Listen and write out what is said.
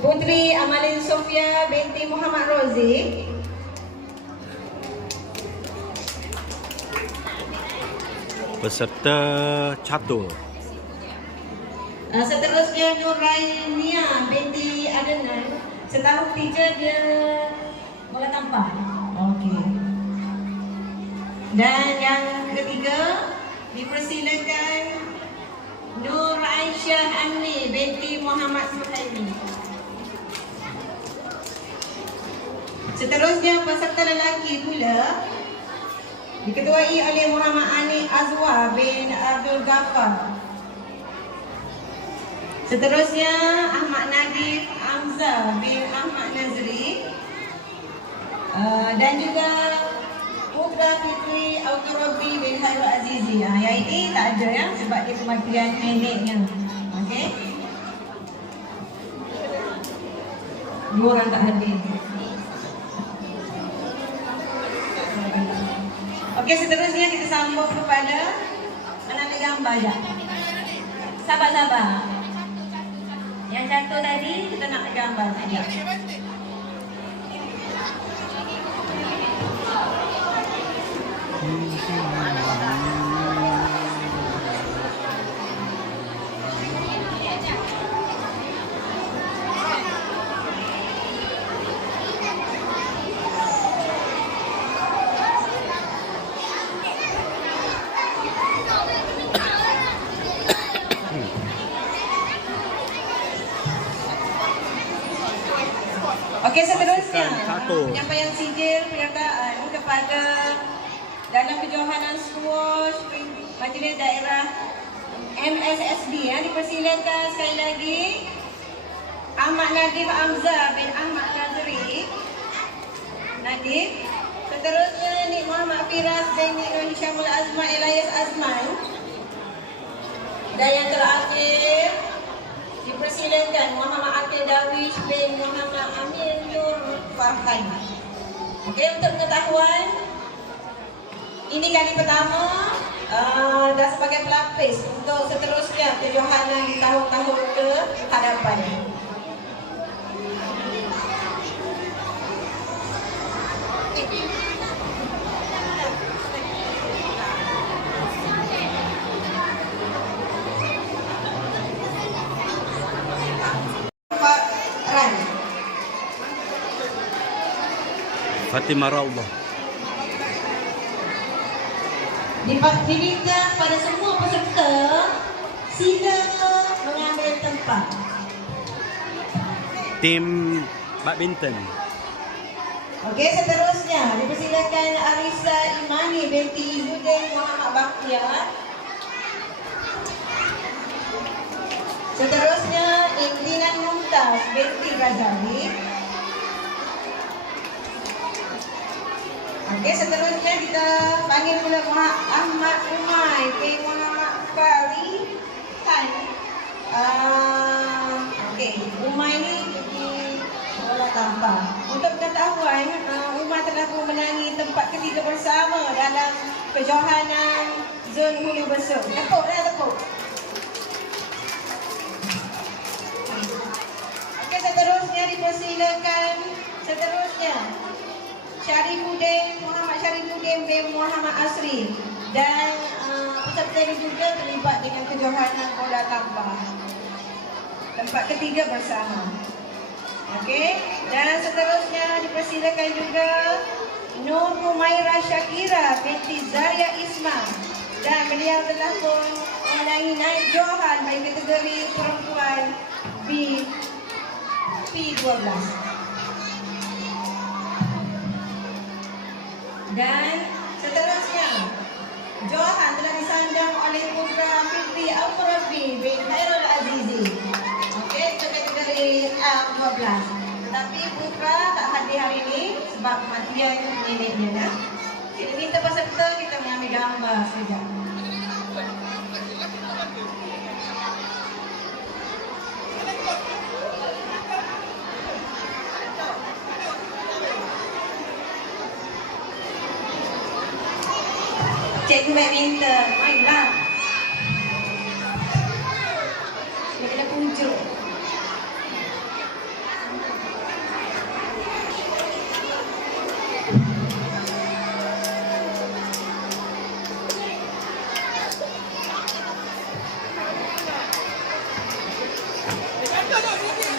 Putri Amalin Sofia binti Muhammad Rozi. Peserta catur. Seterusnya Nurainia binti Adenan. Setahun 3 dia bola tampar. Okey. Dan yang ketiga dipersilakan Nur Aisyah Amni binti Muhammad Suhaimi. Seterusnya peserta lelaki pula diketuai oleh Muhammad Ani Azwa bin Abdul Ghaffar. Seterusnya Ahmad Nadif Hamzah bin Ahmad Nazri, dan juga Putra Fitri Auturabi bin Hairul Azizi. Yang ini tak ada ya, sebab dia kematian neneknya. Okey. Dua orang tak hadir. Okey, seterusnya kita sambung kepada menambil gambar je. Sabar-sabar. Yang satu tadi kita nak gambar saja. Okey, seterusnya penyampaian sijil penyertaan kepada dalam kejohanan squash Majlis Daerah MSSB ya, dipersilakan sekali lagi Ahmad Nadif Hamzah bin Ahmad Nazri Nadif. Seterusnya Nik Muhammad Firas bin Nik Syamul Azman Elias Azman. Dan yang terakhir dipersilakan Muhammad Akil Darwish bin Muhammad Amin Nur Farhan. Okey, untuk pengetahuan, ini kali pertama dan sebagai pelapis untuk seterusnya kejohanan di tahun-tahun ke hadapan. Fatimah Raullah. Diminta pada semua peserta sila mengambil tempat. Tim badminton. Okey, seterusnya dipersilakan Arisa Imani binti Izzuddin Muhammad Bakhtiar. Seterusnya Indinan Mumtaz binti Razali. Okey, seterusnya kita panggil pula Ahmad Umay bin Muhammad Fari Khan. Okey, Umay ni di bola tampar. Untuk pengetahuan, Umay telah memenangi tempat ketiga bersama dalam kejohanan zon hulu besar. Tepuk dah, tepuk. Okey, seterusnya dipersilakan Syarifuddin Muhammad Syarifuddin bin Muhammad Asri, dan peserta ini juga terlibat dengan kejohanan bola tampar tempat ketiga bersama. Okey, dan seterusnya dipersilakan juga Nur Humaira Syakira binti Zaria Isma, dan beliau telah pun memenangi naik johan bagi kategori perempuan P12. Dan seterusnya johan telah disandang oleh Putra Fitri Auturabi bin Hairul Azizi. Okey, untuk kategori A12. Tetapi Putra tak hadir hari ini sebab kematian neneknya. Kita minta peserta kita mengambil gambar saja. Cikgu badminton, mainlah. Dia kena pujuk. duduk.